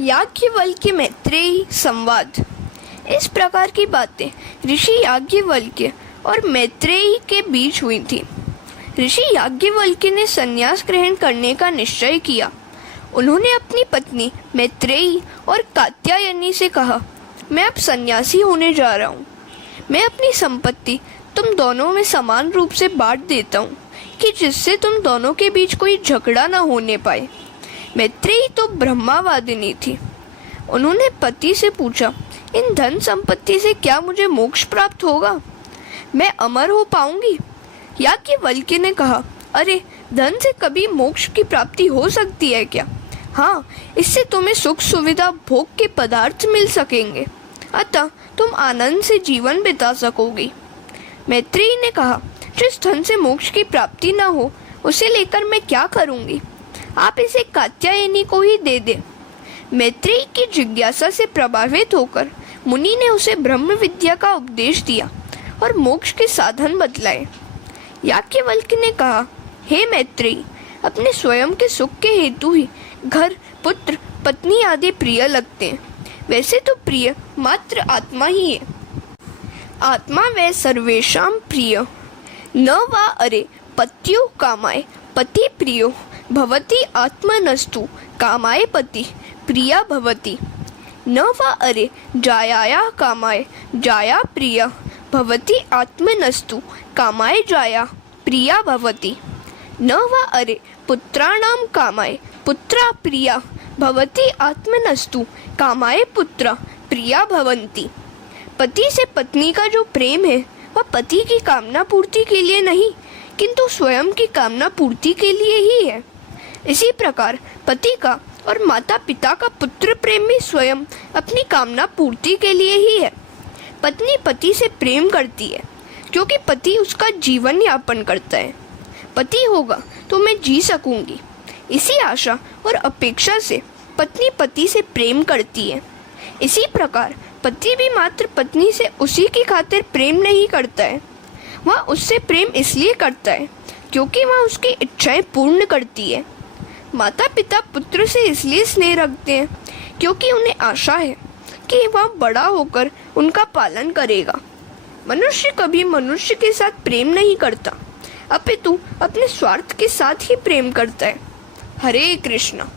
याज्ञवल्क्य मैत्रेयी संवाद। इस प्रकार की बातें ऋषि याज्ञवल्क्य और मैत्रेयी के बीच हुई थी। ऋषि याज्ञवल्क्य ने संन्यास ग्रहण करने का निश्चय किया। उन्होंने अपनी पत्नी मैत्रेयी और कात्यायनी से कहा, मैं अब सन्यासी होने जा रहा हूँ। मैं अपनी संपत्ति तुम दोनों में समान रूप से बांट देता हूँ कि जिससे तुम दोनों के बीच कोई झगड़ा न होने पाए। मैत्रेयी तो ब्रह्मावादिनी थी। उन्होंने पति से पूछा, इन धन संपत्ति से क्या मुझे मोक्ष प्राप्त होगा? मैं अमर हो पाऊंगी? याज्ञवल्क्य ने कहा, अरे धन से कभी मोक्ष की प्राप्ति हो सकती है क्या? हाँ, इससे तुम्हें सुख सुविधा भोग के पदार्थ मिल सकेंगे, अतः तुम आनंद से जीवन बिता सकोगी। मैत्रेयी ने कहा, जिस धन से मोक्ष की प्राप्ति न हो उसे लेकर मैं क्या करूंगी? आप इसे कात्यायनी को ही दे दे। मैत्रेयी की जिज्ञासा से प्रभावित होकर मुनि ने उसे ब्रह्म विद्या का उपदेश दिया और मोक्ष के साधन बतलाए। याज्ञवल्क्य ने कहा, हे मैत्रेयी, अपने स्वयं के सुख के हेतु ही घर, पुत्र, पत्नी आदि प्रिय लगते हैं। वैसे तो प्रिय मात्र आत्मा ही है। आत्मा वै सर्वेषां प्रिय, न वा अरे पत्यो कामाय पति प्रियो भवति आत्मनस्तु कामाय पति प्रिया भवति। न वा अरे जायाया कामाय जाया प्रिया भवति आत्मनस्तु कामाय जाया प्रिया भवति। न वा अरे पुत्राणां कामाय पुत्रा प्रिया भवति आत्मनस्तु कामाय पुत्र प्रिया भवन्ति। पति से पत्नी का जो प्रेम है वह पति की कामना पूर्ति के लिए नहीं किंतु स्वयं की कामना पूर्ति के लिए ही है। इसी प्रकार पति का और माता पिता का पुत्र प्रेम भी स्वयं अपनी कामना पूर्ति के लिए ही है। पत्नी पति से प्रेम करती है क्योंकि पति उसका जीवन यापन करता है। पति होगा तो मैं जी सकूंगी, इसी आशा और अपेक्षा से पत्नी पति से प्रेम करती है। इसी प्रकार पति भी मात्र पत्नी से उसी की खातिर प्रेम नहीं करता है, वह उससे प्रेम इसलिए करता है क्योंकि वह उसकी इच्छाएं पूर्ण करती है। माता पिता पुत्र से इसलिए स्नेह रखते हैं क्योंकि उन्हें आशा है कि वह बड़ा होकर उनका पालन करेगा। मनुष्य कभी मनुष्य के साथ प्रेम नहीं करता, अपितु अपने स्वार्थ के साथ ही प्रेम करता है। हरे कृष्णा।